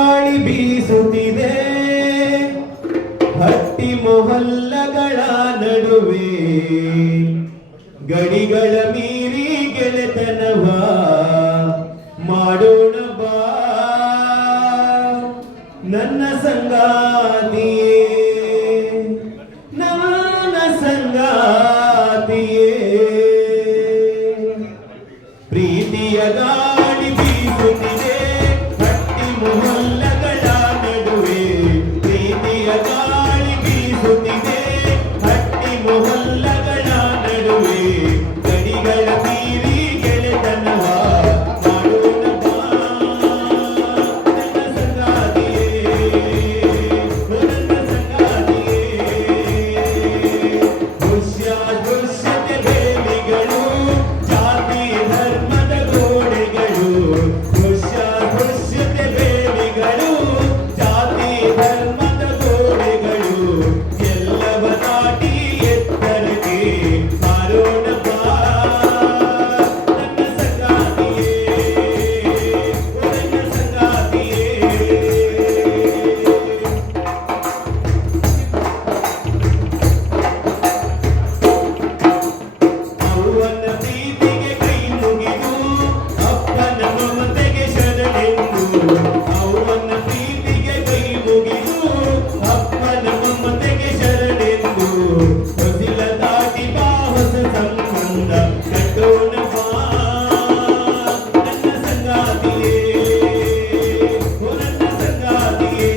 ಗಾಳಿ ಬೀಸುತ್ತಿದೆ ಹಟ್ಟಿ ಮೊಹಲ್ಲಗಳ ನಡುವೆ ಗಡಿಗಳ ಮೀರಿ ಗೆಳೆತನವ ಮಾಡೋಣ ಬಾ ನನ್ನ ಸಂಗಾತಿಯೇ ನನ್ನ ಸಂಗಾತಿಯೇ ಪ್ರೀತಿಯ ಗಾಳಿ ಬೀಸುತ್ತಿದೆ ಹಟ್ಟಿ ಮೊಹಲ್ಲಗಳ ನಡುವೆ ಪ್ರೀತಿಯ ಗಾಳಿ ಬೀಸುತ್ತಿದೆ ಹಟ್ಟಿ ಮೊಹಲ್ಲಗಳ ನಡುವೆ ಗಡಿಗಳ ಮೀರಿ ಗೆಳೆತನವ ಮಾಡೋಣ ಬಾ ನನ್ನ ಸಂಗಾತಿಯೇ ನನ್ನ ಸಂಗಾತಿಯೇ ದೃಶ್ಯತೆ ಬೇಲಿಗಳು ಜಾತಿ ಧರ್ಮದ ಗೋಡೆಗಳು ದೃಶ್ಯತೆ ಬೇಲಿಗಳು ಜಾತಿ ಧರ್ಮದ ಗೋಡೆಗಳು ಎಲ್ಲವ ದಾಟಿ ಎತ್ತರಕ್ಕೆ ಹಾರೋಣ ಬಾ ನನ್ನ ಸಂಗಾತಿಯೇ ನನ್ನ ಸಂಗಾತಿಯೇ ಅವ್ವನ ಪ್ರೀತಿಗೆ ಕೈ ಮುಗಿದು ಅಪ್ಪನ ಮಮತೆಗೆ ಶರಣೆಂದು ಅವ್ವನ ಪ್ರೀತಿಗೆ ಕೈ ಮುಗಿದು ಅಪ್ಪನ ಮಮತೆಗೆ ಶರಣೆಂದು ಹೊಸಿಲ ದಾಟಿ ಬಾ ಹೊಸ ಸಂಬಂಧ ಕಟ್ಟೋಣ ಬಾ ನನ್ನ ಸಂಗಾತಿಯೇ ನನ್ನ ಸಂಗಾತಿಯೇ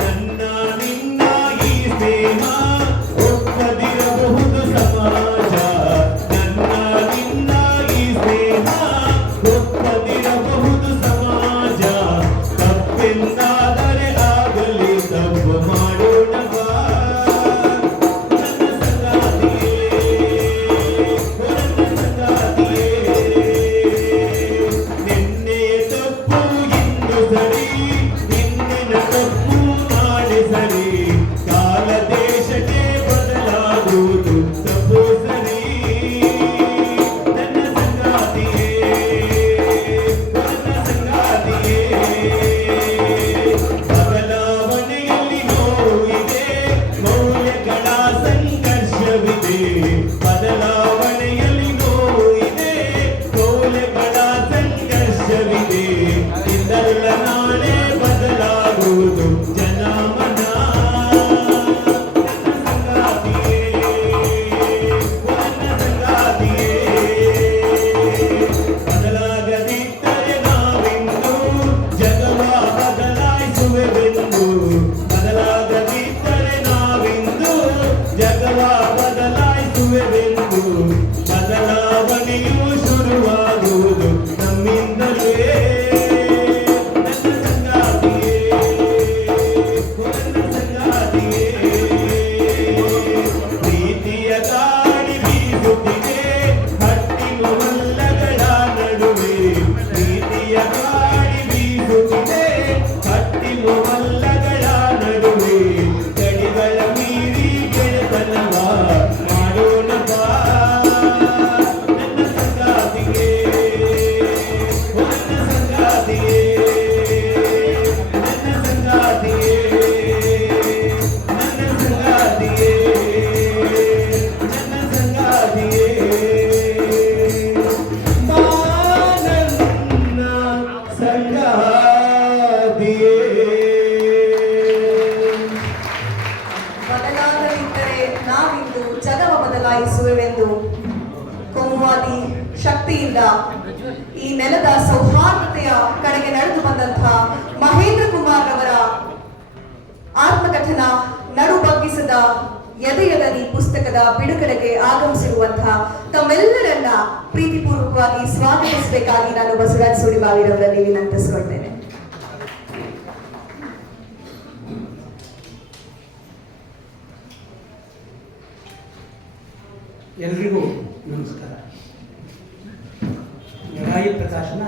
ನನ್ನ ನಿನ್ನ ಈ ಸ್ನೇಹ ಒಪ್ಪದಿರಬಹುದು ಸಮಾಜ ನನ್ನ ನಿನ್ನ ಈ ಸ್ನೇಹ ಒಪ್ಪದಿರಬಹುದು ಸಮಾಜ ತಪ್ಪೆಂದಾದರೆ ಆಗಲಿ ತಪ್ಪು ಮಾಡೋಣ ಬಾ ನನ್ನ ಸಂಗಾತಿಯೇ ನನ್ನ ಸಂಗಾತಿಯೇ ನಿನ್ನೆಯ ತಪ್ಪು ಇಂದು ಸರಿ ನಿನ್ನಿನ ತಪ್ಪು ನಾಳೆ ಸರಿ ಕಾಲ ದೇಶಕ್ಕೆ ಬದಲಾಗುವುದು ತಪ್ಪು ಸರಿ ನನ್ನ ಸಂಗಾತಿಯೇ ನನ್ನ ಸಂಗಾತಿಯೇ ಬದಲಾವಣೆಯಲ್ಲಿ ನೋವಿದೆ ಮೌಲ್ಯಗಳ ಸಂಘರ್ಷವಿದೆ ಬದಲಾವಣೆಯಲ್ಲಿ ನೋವಿದೆ ಮೌಲ್ಯಗಳ ಸಂಘರ್ಷವಿದೆ ಇಂದಲ್ಲ ನಾಳೆ ಬದಲಾಗುವುದು ಜನಮನ ನನ್ನ ಸಂಗಾತಿಯೇ ನನ್ನ ಸಂಗಾತಿಯೇ ಬದಲಾಗದಿದ್ದರೆ ನಾವೆಂದು ಜಗವ ಬದಲಾಯಿಸುವೆವೆಂದು ಬದಲಾಗದಿದ್ದರೆ ನಾವೆಂದು ಜಗವ ಬದಲಾಯಿಸುವೆವೆಂದು ಬದಲಾವಣೆಯು ಶುರುವಾಗುವುದು ನಮ್ಮಿಂದಲೇ ನನ್ನ ಸಂಗಾತಿಯೇ ನನ್ನ ಸಂಗಾತಿಯೇ ಪ್ರೀತಿಯ ಗಾಳಿ ಬೀಸುತ್ತಿದೆ ಹಟ್ಟಿ ಮೊಹಲ್ಲಗಳ ನಡುವೆ ಪ್ರೀತಿಯ ಗಾಳಿ ಬೀಸುತ್ತಿದೆ ಹಟ್ಟಿ ಮೊಹಲ್ಲಗಳ ನಡುವೆ ಗಡಿಗಳ ಮೀರಿ ಗೆಳೆತನವ ಮಾಡೋಣ ಬಾ ನನ್ನ ಸಂಗಾತಿಯೇ ನನ್ನ ಸಂಗಾತಿಯೇ ನನ್ನ ಸಂಗಾತಿಯೇ ನನ್ನ ಸಂಗಾತಿಯೇ ನನ್ನ ಸಂಗಾತಿಯೇ ಬಾ ನನ್ನ ಸಂಗಾತಿಯೇ ಬದಲಾಗದಿದ್ದರೆ ನಾವಿಂದು ಜಗವ ಬದಲಾಯಿಸುವೆವೆಂದು ಕೋಮುವಾದಿ ಶಕ್ತಿಯಿಂದ ಈ ನೆಲದ ಸೌಹಾರ್ದತೆಯ ಕಡೆಗೆ ನಡೆದು ಬಂದಂತಹ ಮಹೇಂದ್ರ ಕುಮಾರ್ ಅವರ ಆತ್ಮಕಥನ ನಡು ಬಗ್ಗಿಸದ ಎದೆಯದನಿ ಪುಸ್ತಕದ ಬಿಡುಗಡೆಗೆ ಆಗಮಿಸಿರುವಂತಹ ತಮ್ಮೆಲ್ಲರನ್ನ ಪ್ರೀತಿಪೂರ್ವಕವಾಗಿ ಸ್ವಾಗತಿಸಬೇಕಾಗಿ ನಾನು ಬಸವರಾಜ್ ಸುಡಿಬಾವಿರವರಲ್ಲಿ ವಿನಂತಿಸಿಕೊಳ್ತೇನೆ. ಎಲ್ರಿಗೂ ನಮಸ್ಕಾರ. ನ್ಯಾಯ ಪ್ರಕಾಶನ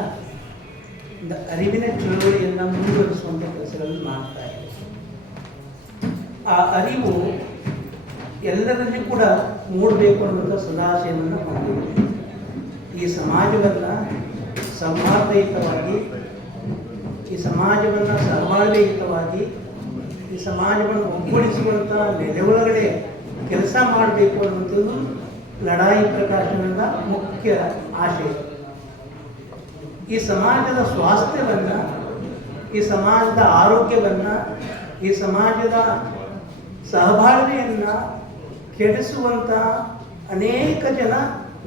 ಅರಿವಿನ ಚಳುವಳಿಯನ್ನು ಮುಂದುವರಿಸುವಂಥ ಕೆಲಸಗಳನ್ನು ಮಾಡ್ತಾ ಇದೆ. ಆ ಅರಿವು ಎಲ್ಲರಲ್ಲಿ ಕೂಡ ಮೂಡಬೇಕು ಅನ್ನುವಂಥ ಸದಾಶಯವನ್ನು ಹೊಂದಿದೆ. ಈ ಸಮಾಜವನ್ನು ಸೌಹಾರ್ದಯುತವಾಗಿ ಈ ಸಮಾಜವನ್ನು ಸಹಬಾಳ್ವೆಯುತವಾಗಿ ಈ ಸಮಾಜವನ್ನು ಒಗ್ಗೂಡಿಸುವಂಥ ನೆಲೆಯೊಳಗಡೆ ಕೆಲಸ ಮಾಡಬೇಕು ಅನ್ನುವಂಥದ್ದು ಲಡಾಯಿ ಪ್ರಕಾಶನದ ಮುಖ್ಯ ಆಶಯ. ಈ ಸಮಾಜದ ಸ್ವಾಸ್ಥ್ಯವನ್ನು, ಈ ಸಮಾಜದ ಆರೋಗ್ಯವನ್ನು, ಈ ಸಮಾಜದ ಸಹಬಾಳ್ವೆಯನ್ನು ಕೆಡಿಸುವಂಥ ಅನೇಕ ಜನ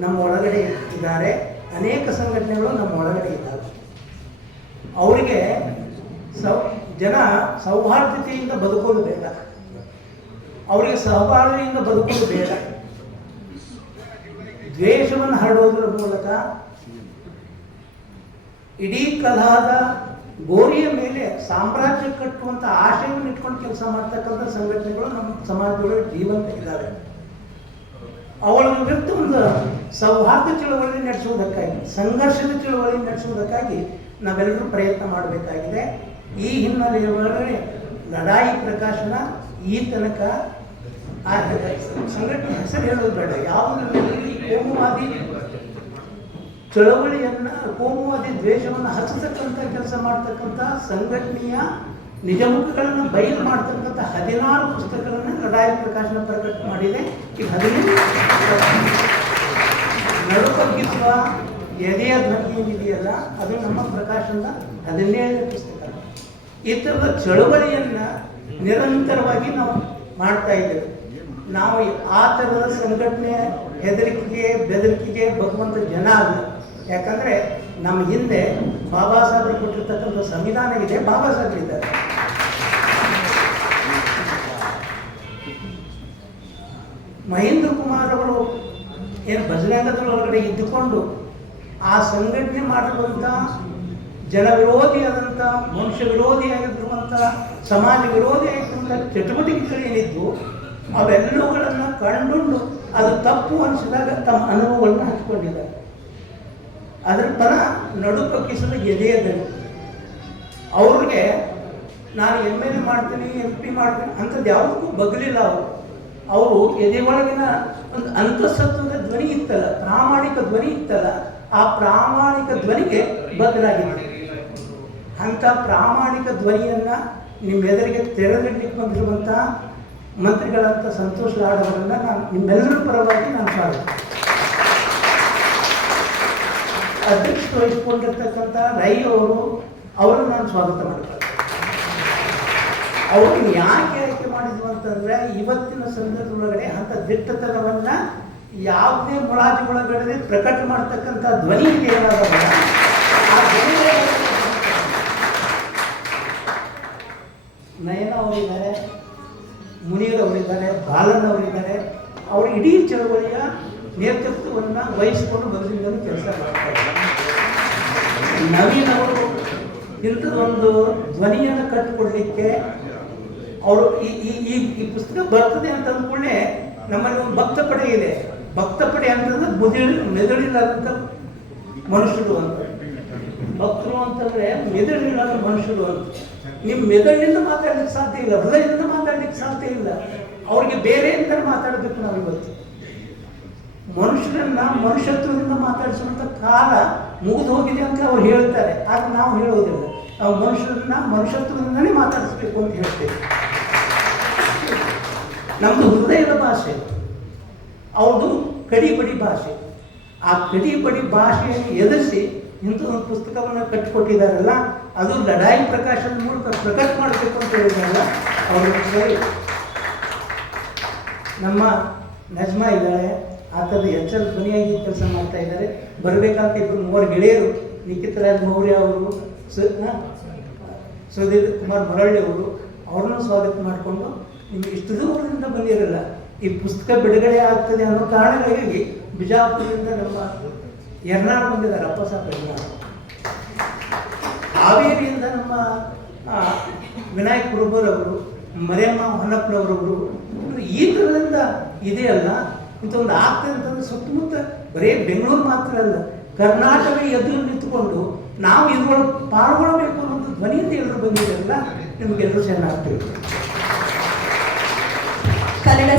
ನಮ್ಮ ಒಳಗಡೆ ಇದ್ದಾರೆ, ಅನೇಕ ಸಂಘಟನೆಗಳು ನಮ್ಮ ಒಳಗಡೆ ಇದ್ದಾವೆ. ಅವರಿಗೆ ಜನ ಸೌಹಾರ್ದತೆಯಿಂದ ಬದುಕೋದು ಬೇಡ, ಅವರಿಗೆ ಸಹಬಾಳ್ವೆಯಿಂದ ಬದುಕೋದು ಬೇಡ. ದ್ವೇಷವನ್ನು ಹರಡೋದ್ರ ಮೂಲಕ ಇಡೀ ಕಲಹದ ಗೋರಿಯ ಮೇಲೆ ಸಾಮ್ರಾಜ್ಯ ಕಟ್ಟುವಂಥ ಆಶಯವನ್ನು ಇಟ್ಕೊಂಡು ಕೆಲಸ ಮಾಡ್ತಕ್ಕಂಥ ಸಂಘಟನೆಗಳು ನಮ್ಮ ಸಮಾಜದೊಳಗೆ ಜೀವಂತ ಇದ್ದಾವೆ. ಅವಳ ವಿರುದ್ಧ ಒಂದು ಸೌಹಾರ್ದ ಚಳವಳಿ ನಡೆಸುವುದಕ್ಕಾಗಿ, ಸಂಘರ್ಷದ ಚಳವಳಿ ನಡೆಸುವುದಕ್ಕಾಗಿ ನಾವೆಲ್ಲರೂ ಪ್ರಯತ್ನ ಮಾಡಬೇಕಾಗಿದೆ. ಈ ಹಿನ್ನೆಲೆಯ ಒಳಗಡೆ ಲಡಾಯಿ ಪ್ರಕಾಶನ ಈ ತನಕ ಆ ಸಂಘಟನೆ ಹೆಸರು ಹೇಳೋದು ಬೇಡ, ಯಾವುದರಲ್ಲಿ ಕೋಮುವಾದಿ ಚಳವಳಿಯನ್ನು, ಕೋಮುವಾದಿ ದ್ವೇಷವನ್ನು ಹಚ್ಚತಕ್ಕಂಥ ಕೆಲಸ ಮಾಡ್ತಕ್ಕಂಥ ಸಂಘಟನೆಯ ನಿಜಮುಖಗಳನ್ನು ಬಯಲು ಮಾಡ್ತಕ್ಕಂಥ 16 ಪುಸ್ತಕಗಳನ್ನು ಲಡಾಯಿ ಪ್ರಕಾಶನ ಪ್ರಕಟ ಮಾಡಿದೆ. ಈ 15 ನಡುಬಗ್ಗಿಸುವ ಎದೆಯ ಧ್ವನಿ ಏನಿದೆಯಲ್ಲ, ಅದು ನಮ್ಮ ಪ್ರಕಾಶನದ 17ನೇ ಪುಸ್ತಕ. ಈ ಥರದ ಚಳವಳಿಯನ್ನು ನಿರಂತರವಾಗಿ ನಾವು ಮಾಡ್ತಾ ಇದ್ದೇವೆ. ನಾವು ಆ ಥರದ ಸಂಘಟನೆ ಹೆದರಿಕೆಗೆ ಬೆದರಿಕೆಗೆ ಬಗ್ಗುವಂಥ ಜನ ಅಲ್ಲ. ಯಾಕಂದರೆ ನಮ್ಮ ಹಿಂದೆ ಬಾಬಾ ಸಾಹೇಬರು ಕೊಟ್ಟಿರ್ತಕ್ಕಂಥ ಸಂವಿಧಾನ ಇದೆ, ಬಾಬಾ ಸಾಹೇಬರು ಇದ್ದಾರೆ. ಮಹೇಂದ್ರ ಕುಮಾರ್ ಅವರು ಏನು ಭಜನಾಂಗದೊಳಗಡೆ ಇದ್ದುಕೊಂಡು ಆ ಸಂಘಟನೆ ಮಾಡಿರುವಂಥ ಜನ ವಿರೋಧಿಯಾದಂಥ, ಮನುಷ್ಯ ವಿರೋಧಿಯಾಗಿರುವಂಥ, ಸಮಾಜ ವಿರೋಧಿಯಾಗಿರುವಂಥ ಚಟುವಟಿಕೆಗಳು ಏನಿದ್ದು ಅವೆಲ್ಲವುಗಳನ್ನು ಕಂಡುಂಡು ಅದು ತಪ್ಪು ಅನಿಸಿದಾಗ ತಮ್ಮ ಅನುಭವಗಳನ್ನು ಹಂಚಿಕೊಂಡಿದ್ದಾರೆ. ಅದರ ತರ ನಡುಪಕ್ಕಿಸಲು ಎದೆಯದಲ್ಲಿ ಅವ್ರಿಗೆ ನಾನು MLA ಮಾಡ್ತೀನಿ, MP ಮಾಡ್ತೀನಿ ಅಂಥದ್ದು ಯಾವುದಕ್ಕೂ ಬಗ್ಲಿಲ್ಲ. ಅವರು ಎದೆ ಒಳಗಿನ ಒಂದು ಅಂತಸತ್ವದ ಧ್ವನಿ ಇತ್ತಲ್ಲ, ಪ್ರಾಮಾಣಿಕ ಧ್ವನಿ ಇತ್ತಲ್ಲ, ಆ ಪ್ರಾಮಾಣಿಕ ಧ್ವನಿಗೆ ಬದಲಾಗಿದೆ. ಅಂಥ ಪ್ರಾಮಾಣಿಕ ಧ್ವನಿಯನ್ನು ನಿಮ್ಮ ಎದುರಿಗೆ ತೆರೆದಿಡ್ಲಿಕ್ಕೆ ಬಂದಿರುವಂಥ ಮಂತ್ರಿಗಳಂಥ ಸಂತೋಷ್ ಲಾಡ್ ಅವರನ್ನು ನಾನು ನಿಮ್ಮೆಲ್ಲರ ಪರವಾಗಿ ನಾನು ಸ್ವಾಗತ. ಅಧ್ಯಕ್ಷತೆ ವಹಿಸಿಕೊಂಡಿರ್ತಕ್ಕಂಥ ರೈ ಅವರು ನಾನು ಸ್ವಾಗತ ಮಾಡ್ತಾರೆ. ಅವ್ರನ್ನ ಯಾಕೆ ಆಯ್ಕೆ ಮಾಡಿದ್ವು ಅಂತಂದರೆ, ಇವತ್ತಿನ ಸಂದರ್ಭದೊಳಗಡೆ ಅಂಥ ದಿಟ್ಟತನವನ್ನು ಯಾವುದೇ ಮುಳಾಜಿ ಒಳಗಡೆ ಪ್ರಕಟ ಮಾಡ್ತಕ್ಕಂಥ ಧ್ವನಿ ಇದೆಯಲ್ಲ, ಆ ಧ್ವನಿ ನಯನ ಅವರಿದ್ದಾರೆ, ಮುನೀರ್ ಅವರಿದ್ದಾರೆ, ಬಾಲನ್ ಅವರಿದ್ದಾರೆ. ಅವರು ಇಡೀ ಚಳವಳಿಯ ನೇತೃತ್ವವನ್ನು ವಹಿಸಿಕೊಂಡು ಮೊದಲಿಂದಲೂ ಕೆಲಸ ಮಾಡ್ತಾರೆ. ನವೀನ್ ಅವರು ಇಂಥದ್ದೊಂದು ಧ್ವನಿಯನ್ನು ಕಟ್ಟಿಕೊಡ್ಲಿಕ್ಕೆ ಅವರು ಈ ಪುಸ್ತಕ ಬರ್ತದೆ ಅಂತ ಅಂದ್ಕೊಳ್ಳೆ ನಮ್ಮಲ್ಲಿ ಒಂದು ಭಕ್ತ ಪಡೆ ಇದೆ. ಭಕ್ತ ಪಡೆ ಅಂತಂದ್ರೆ ಮೆದುಳಿಲ್ಲದಂಥ ಮನುಷ್ಯರು ಅಂತ. ಭಕ್ತರು ಅಂತಂದರೆ ಮೆದುಳಿಲ್ಲದ ಮನುಷ್ಯರು ಅಂತ. ನಿಮ್ಮ ಮೆದುಳಿನಿಂದ ಮಾತಾಡ್ಲಿಕ್ಕೆ ಸಾಧ್ಯ ಇಲ್ಲ, ಹೃದಯದಿಂದ ಮಾತಾಡ್ಲಿಕ್ಕೆ ಸಾಧ್ಯ ಇಲ್ಲ. ಅವ್ರಿಗೆ ಬೇರೆ ಅಂತ ಮಾತಾಡಬೇಕು. ನಾವು ಇವತ್ತು ಮನುಷ್ಯರನ್ನ ಮನುಷ್ಯತ್ವದಿಂದ ಮಾತಾಡಿಸುವಂಥ ಕಾಲ ಮುಗಿದು ಹೋಗಿದೆ ಅಂತ ಅವ್ರು ಹೇಳ್ತಾರೆ. ಆದ್ರೆ ನಾವು ಹೇಳೋದಿಲ್ಲ, ನಾವು ಮನುಷ್ಯರನ್ನ ಮನುಷ್ಯತ್ವದಿಂದಲೇ ಮಾತಾಡಿಸ್ಬೇಕು ಅಂತ ಹೇಳ್ತೇವೆ. ನಮ್ಮದು ಹೃದಯದ ಭಾಷೆ, ಅವ್ರದ್ದು ಕಡಿಬಡಿ ಭಾಷೆ. ಆ ಕಡಿಬಡಿ ಭಾಷೆಯನ್ನು ಎದುರಿಸಿ ಇಂಥದೊಂದು ಪುಸ್ತಕವನ್ನು ಕಟ್ಟಿಕೊಟ್ಟಿದ್ದಾರಲ್ಲ, ಅದು ಲಡಾಯಿ ಪ್ರಕಾಶನದ ಮೂಲಕ ಪ್ರಕಟ ಮಾಡಬೇಕು ಅಂತ ಹೇಳಿದಾರಲ್ಲ, ಅವರು ನಮ್ಮ ನಜ್ಮಾ ಇದ್ದಾಳೆ, ಆ ಥರದ ಎಚ್ಚರ ಧ್ವನಿಯಾಗಿ ಕೆಲಸ ಮಾಡ್ತಾ ಇದ್ದಾರೆ. ಬರಬೇಕಂತ 2-3 ಗೆಳೆಯರು, ನಿಖಿತ್ ರಾಜ್ ಮೌರ್ಯ ಅವರು, ಸುಧೀರ್ ಕುಮಾರ್ ಮರಳ್ಳಿ ಅವರು, ಅವ್ರನ್ನೂ ಸ್ವಾಗತ ಮಾಡಿಕೊಂಡು ನಿಮಗೆ ಇಷ್ಟು ದೂರದಿಂದ ಬಂದಿರಲ್ಲ. ಈ ಪುಸ್ತಕ ಬಿಡುಗಡೆ ಆಗ್ತದೆ ಅನ್ನೋ ಕಾರಣಕ್ಕಾಗಿ ಬಿಜಾಪುರದಿಂದ ನಮ್ಮ ಯರ್ನಾಳ್ ಬಂದಿದ್ದಾರೆ, ಅಪ್ಪ ಸಾಹೇಬ್ ಯರ್ನಾಳ್. ಹಾವೇರಿಯಿಂದ ನಮ್ಮ ವಿನಾಯಕ್ ಕುರುಬರ್ ಅವರು, ಮರಿಯಮ್ಮ ಹೊನ್ನಪ್ಪನವರವರು. ಈ ಥರದಿಂದ ಇದೆಯಲ್ಲ, ಇಂಥೊಂದು ಆಗ್ತದೆ ಅಂತಂದ್ರೆ ಸುತ್ತಮುತ್ತ ಬರೀ ಬೆಂಗಳೂರು ಮಾತ್ರ ಅಲ್ಲ, ಕರ್ನಾಟಕ ಎದುರು ನಿಂತುಕೊಂಡು ನಾವು ಇದ್ರೊಳಗೆ ಪಾಲ್ಗೊಳ್ಳಬೇಕು ಅನ್ನೋದು ಧ್ವನಿಯಿಂದ ಎಲ್ಲರೂ ಬಂದಿದ್ದಾರಲ್ಲ, ನಿಮಗೆಲ್ಲರೂ ಚೆನ್ನಾಗ್ತೀವಿ. ಕನ್ನಡ